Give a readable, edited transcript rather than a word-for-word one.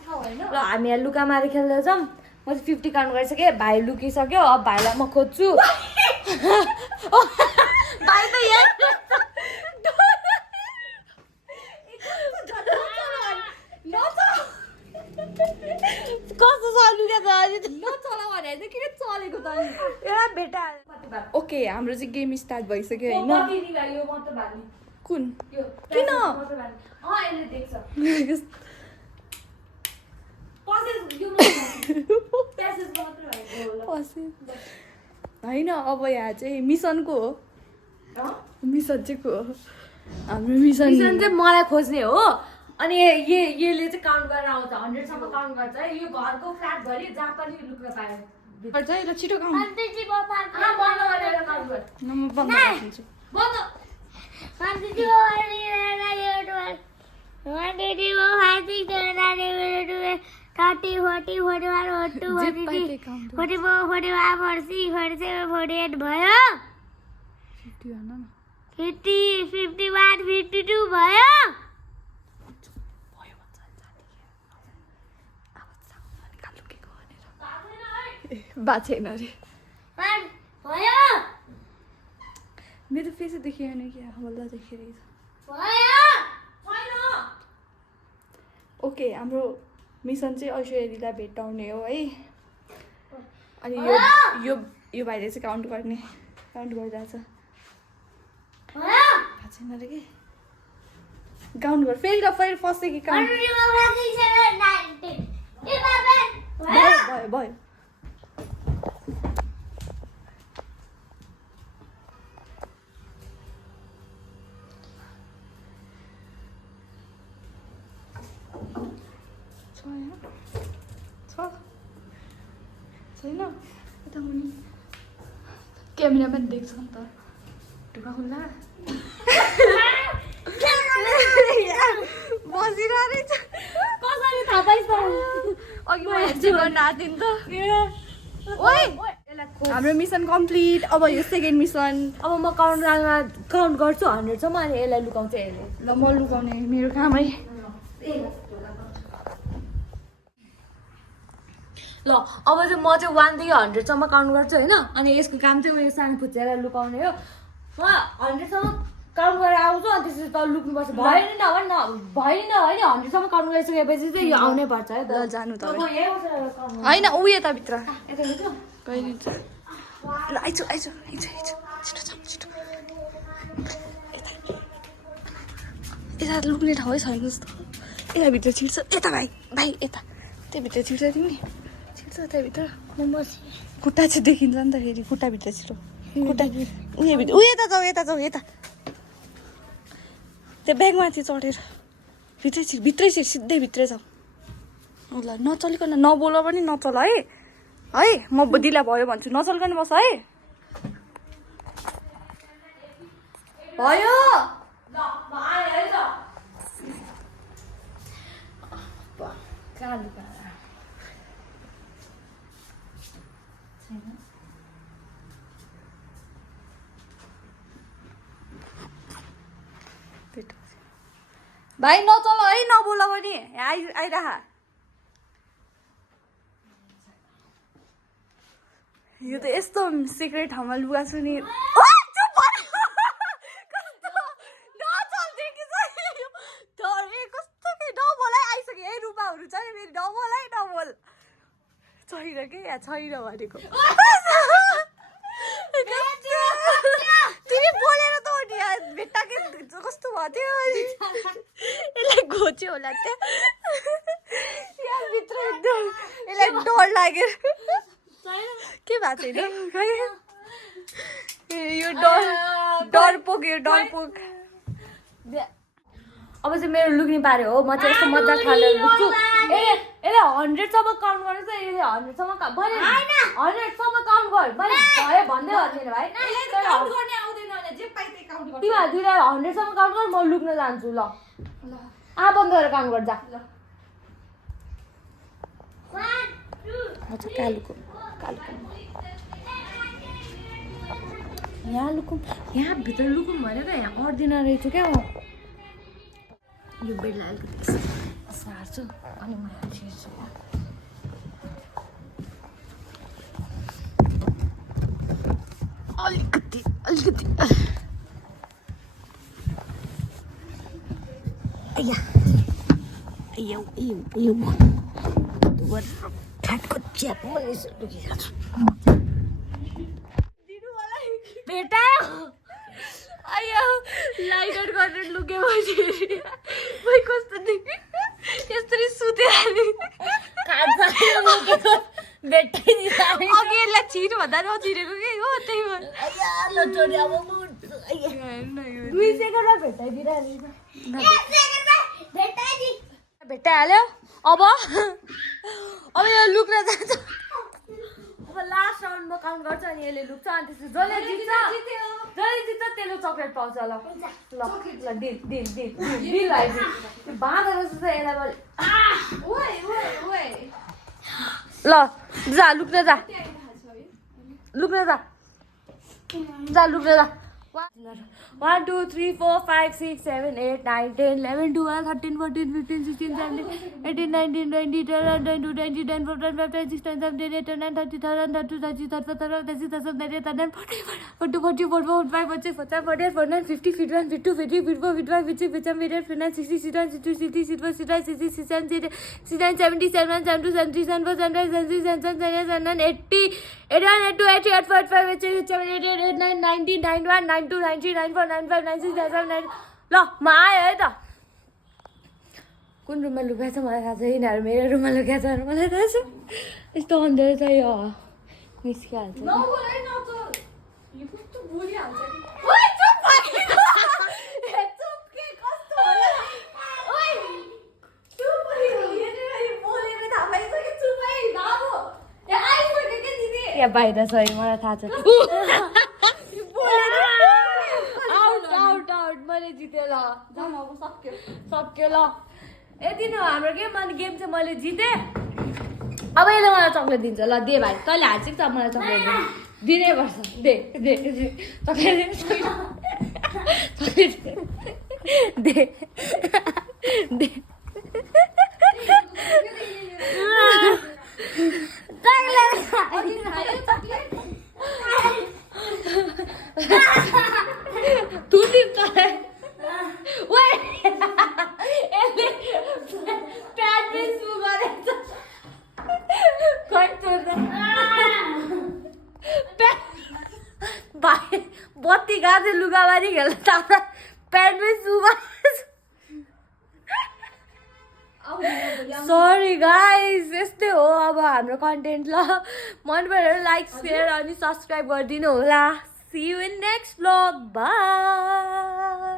ल हामी यहाँ लुकामारी खेल्दै जाउँ म चाहिँ 50 काउन्ट गरिसकेँ भाइ लुकिसक्यो अब भाइलाई म खोज्छु भाइ त यहाँ कस्तो छ लुगा त नचला भने किन चलेको त एउटा भेटा ओके हाम्रो चाहिँ गेम स्टार्ट भइसक्यो होइन यो मात्र भाग्ने कुन यो किन यसले देख्छ होइन अब यहाँ चाहिँ मिसनको हो मिसन चाहिँ को हो हाम्रो मिसन चाहिँ मलाई खोज्ने हो अनि यसले चाहिँ काउन्ट गरेर आउँछ 100 सम्म काउन्ट गर्छ यो घरको फ्ल्याट भरि जहाँ पनि लुक्न पायो गर्छ ल छिटो काउन्ट नम्बर बन्द गरिदिन्छु 30, 40, 41, 42, 43, 44, 45, 46, 47, 48 भयो 50, 51, 52 भयो बाछेन अरे भयो मेरो फेस देखिएन क्या बल्ल देखिरहेछ ओके हाम्रो मिसन चाहिँ ऐश्वर्यालाई भेटाउने हो है अनि यो भाइले चाहिँ काउन्ट गरिरहेछ थाहा छैन अरे कि काउन्ट गर फेरि फर्स्टदेखि काउन्ट भयो छैन यता मुनि क्यामेराम्यान देख्छ नि त ढुक्का खुल्ला बसिरहेछ कसरी थाहा पाइस् अघि म हेर्छु गर्न आँटेँ नि त ओइ हाम्रो मिसन कम्प्लिट अब यो सेकेन्ड मिसन अब म काउन्ट गर्छु 100 सम्म अनि यसलाई लुकाउँछ यसले ल म लुकाउने मेरो कामै ल अब चाहिँ म चाहिँ 1 देखि 100 सम्म काउन्ट गर्छु होइन अनि यसको काम चाहिँ उयो सानो फुच्चेलाई लुकाउने हो म 100 सम्म काउन्ट गरेर आउँछु अनि त्यसपछि त लुक्नुपर्छ भएन नभए नि 100 सम्म काउन्ट गरिसकेपछि चाहिँ यो आउनै पर्छ है ल जानु त अब यही बसेर होइन ऊ यताभित्र यता ल गइदिन्छ ल आइज छिटो छिटो यता लुक्ने ठाउँ छैन जस्तो यताभित्र छिर्छ यता भाइ यता त्यहाँभित्र छिर्छ तिमी छिर्छ त्यहाँभित्र खुट्टा चाहिँ देखिन्छ नि त फेरि खुट्टाभित्र छिटो खुट्टा उयोभित्र यता जाऊ यता त्यो ब्यागमाथि चढेर भित्रै छिर सिधै भित्रै जाऊ ल नचलिकन नबोल पनि नचल है म दिला भयो भन्छु नचलिकन बस है भयो भाइ नचल है नबोल पनि आइरह यो त यस्तो सिक्रेट ठाउँमा लुगा छु नि छैन के या छैन भनेको तिमी बोलेर त भेट्टा के कस्तो भयो थियो यसलाई घोच्यो होला त्यहाँभित्र यसलाई डर लाग्यो के भएको छैन यो डरपोक अब चाहिँ मेरो लुक्ने पारे हो म चाहिँ यस्तो मजा खालेर लुक्छु यसले 100 सम्म काउन्ट गर्नु चाहिँ यसले 100 सम्म 100 सम्म काउन्ट गर मैले भयो भन्दै भन्दैन भाइ काउन्ट गर्ने आउँदैन भने जे पाइ त्यही काउन्ट गर्छ तिमीहरु दुईले 100 सम्म काउन्ट गर म लुक्न जान्छु ल बन्द गरेर काउन्ट गर जा ल कालुको यहाँ भित्र लुकुम भनेको यहाँ अड्दिन रहेछु क्या यो बेडलाई अलिकति सार्छु अनि म छिर्छु अलिकति ठ्याटको च्याप बेटा अयो लाइटर गरेर लुक्यो मैले कस्तो देखेँ यसरी सुतेर बेटै अघि यसलाई छिर भन्दा नछिरेको कि हो त्यही भेटाइहाल्यो अब यो लुक्न जान्छ अब लास्ट राउन्डमा काउन्ट गर्छ अनि यसले लुक्छ अनि त्यसपछि जसले जित्छ त्यसले चक्लेट पाउँछ ल डिल बाँधेर जस्तो यसलाई ल जा लुक्न जा लुक्न जा 1 2 3 4 5 6 7 8 9 10 11 12 13 14 15 16 17 18 19 20 21 22 23 24 25 26 27 28 29 30 31 32 33 34 35 36 37 40 41 42 43 44 45 46 47 48 49 50 51 52 53 54 55 56 57 58 59 60 61 62 63 64 65 66 67 69 70 71 72 73 74 75 76 77 78 80 81 82 83 84 85 86 87 88 89 90 91 92 93 94 95 96 97 98 ल म आयो है त कुन रुममा लुकाएको छ मलाई थाहा छ यिनीहरू मेरो रुममा लुकाएको छ मलाई थाहा छ यस्तो अँध्यारो छ यो निस्किहाल्छ यहाँ बाहिर छ मलाई थाहा छ आउट मैले जितेँ ल जाउँ अब सक्यो ल यति न हाम्रो गेम चाहिँ मैले जितेँ अब यसले मलाई चक्लेट दिन्छ ल दे भाइ कहिले हाल्छ त मलाई चक्लेट दिनै पर्छ दे चक्लेट दे बत्ती गएको लुगाबारी खेल्न ताता प्यान्टमै सुगा सरी गाइस यस्तै हो अब हाम्रो कन्टेन्ट ल मन परेर लाइक सेयर अनि सब्सक्राइब गरिदिनु होला see you in next vlog by